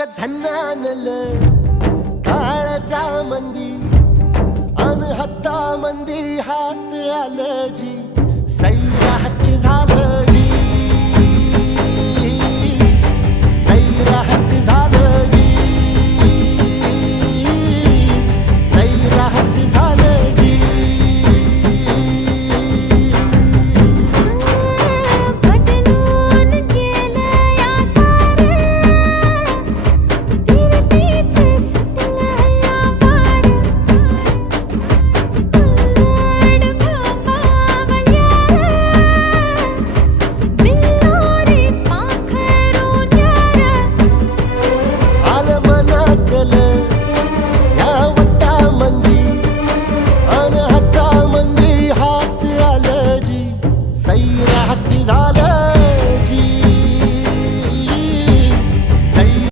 ग झन्नानल काळजा मंदी अन हत्ता मंदी हात आलं जी सैराट झालं जी सैराट